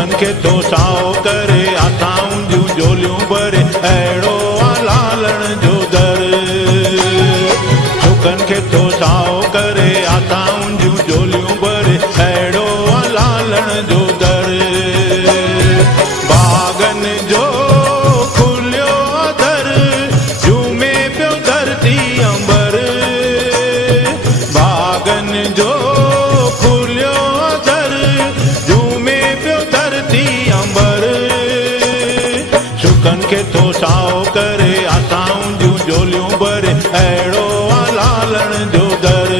सुखन खे तो साओ करे आसाऊं जूं झोलियूं भरे अहिड़ो आहे लालण जो दर। सुखन खे तो साओ करे आसाऊं जूं झोलियूं भरे अहिड़ो आहे लालण जो दर। बागन जो खुलियो दर झूमे पियो धरती अंबर। बागन जो खुलियो दर झूमे पियो धरती अंबर। सुखन खे तो साओ करे आसाऊं जूं झोलियूं भरे अहिड़ो आहे लालण जो दर।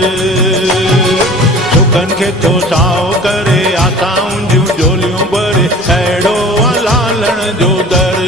सुखन खे तो साओ करे आसाऊं जूं झोलियूं भरे अहिड़ो आहे लालण जो दर।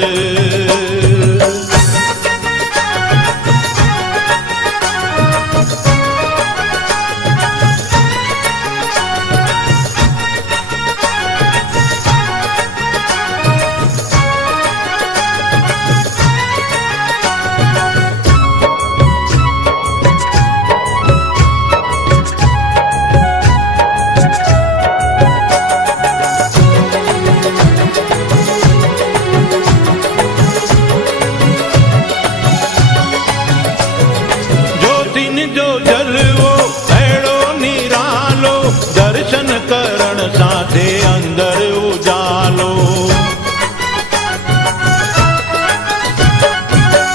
जो जलवो अहिड़ो निरालो दर्शन करण सां थे अंदर उजालो।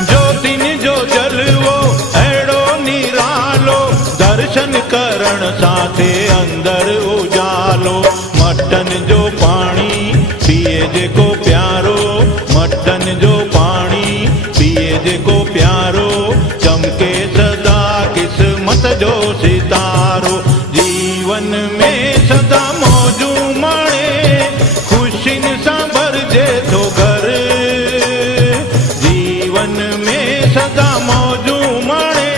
ज्योतिन जो जलवो अहिड़ो निरालो दर्शन करण सां थे अंदर उजालो। मटन जो पाणी पिए जेको प्यारो, मटन जो पाणी पिए जेको प्यारो, चमके सदा किस्मत जो सितारो। जीवन में सदा मौजू माणे खुशियुनि सां भरजे थो घर। जीवन में सदा मौजू माणे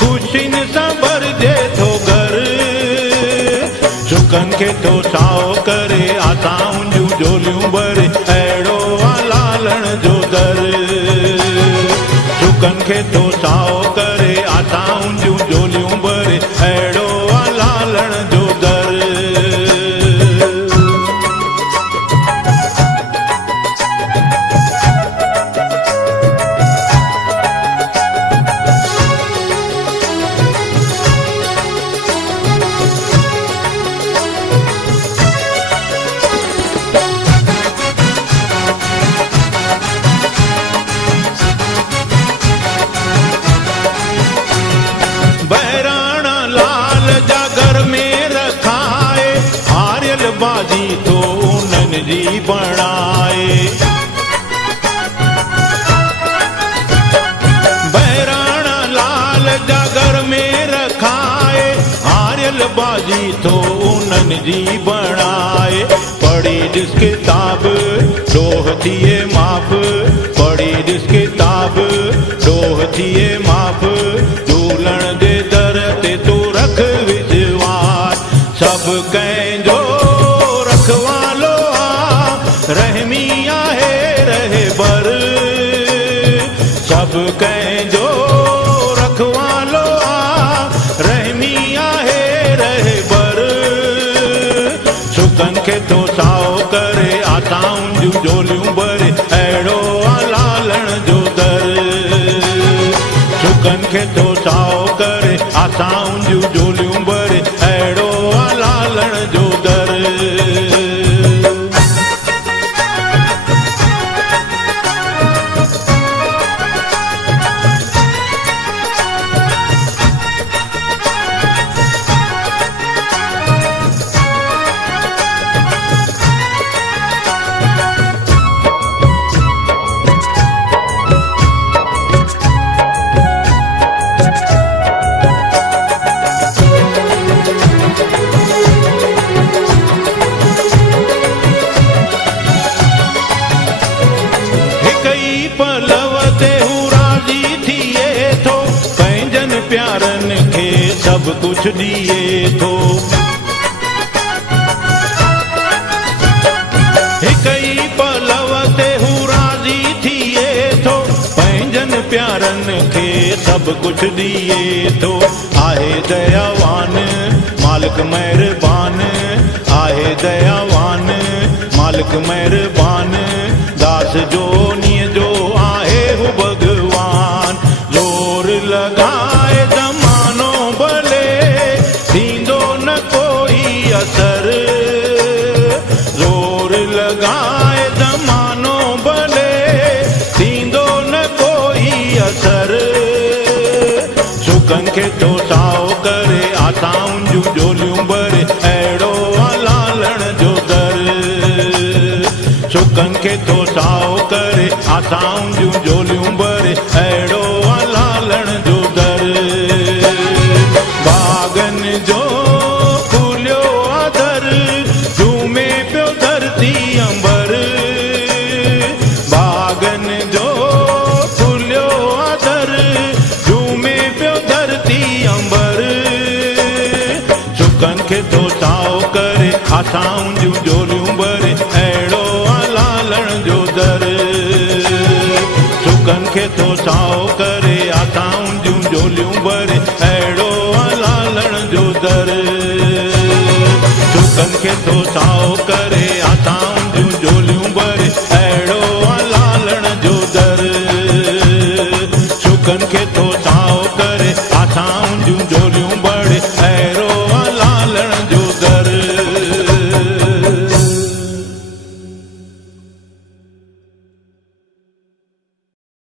खुशियुनि सां भरजे थो घर। सुखन खे तो साओ करे आसाऊं जूं झोलियूं भरे अहिड़ो आहे लालण जो दर। सुखन खे तो साओ करे आसाऊं जूं झोलियूं भरे अहिड़ो आहे लालण जो दर। बहराणा लाल जा घर में रखाए हारियल बाजी तो उन्हनि जी बणाए। बहराणा लाल जा घर में रखाए हारियल बाजी तो उन्हनि जी बणाए। पढ़ी जिस किताब डोह थिए माप, पढ़ी जिस किताब डोह थिए माप। झूलण जे दर ते तू रख विश्वास, सब कंहिंजो रखवालो आ रहमी आहे रहबर। सब कंहिंजो रखवालो आ रहमी आहे रहबर। सुखन खे तो साओ करे आसाऊं जूं झोलियूं भरे अहिड़ो आहे लालण जो दर। सुखन खे तो साओ करे आसाऊं जूं झोलियूं भरे अहिड़ो आहे लालण जो दर। प्यारन खे सब कुछ दिए थो। हिक ई पलव ते हू राज़ी थिए थो, पंहिंजन प्यारन खे सब कुछ दिए थो। आहे दयावान मालिक महिरबान, आहे दयावान मालिक मालिक महिरबान दास जो नीअ जो आहे हू भॻवान। ज़ोर लॻाए ज़मानो भले थींदो न कोई असर, ज़ोर लॻाए ज़मानो भले थींदो न कोई असर। सुखनि खे तो साओ करे आशाउनि जूं झोलियूं भरे अहिड़ो लालण जो दर। सुखनि खे तो साओ करे आशाउनि जूं झोलियूं भरे अहिड़ो लालण जो दर। बागनि जो फूलियो दर झूमे पियो धरती अंबर। बागनि जो फूलियो दर झूमे पियो धरती अंबर। सुखनि खे तो साओ करे आशाउनि जूं झोलियूं भरे अहिड़ो लालण जो दर। सुखनि खे तो साओ करे आशाउनि जूं झोलियूं भरे अहिड़ो लालण जो दर। सुखनि खे तो साओ करे आशाउनि जूं झोलियूं भरे अहिड़ो लालण जो दर। सुखनि खे तो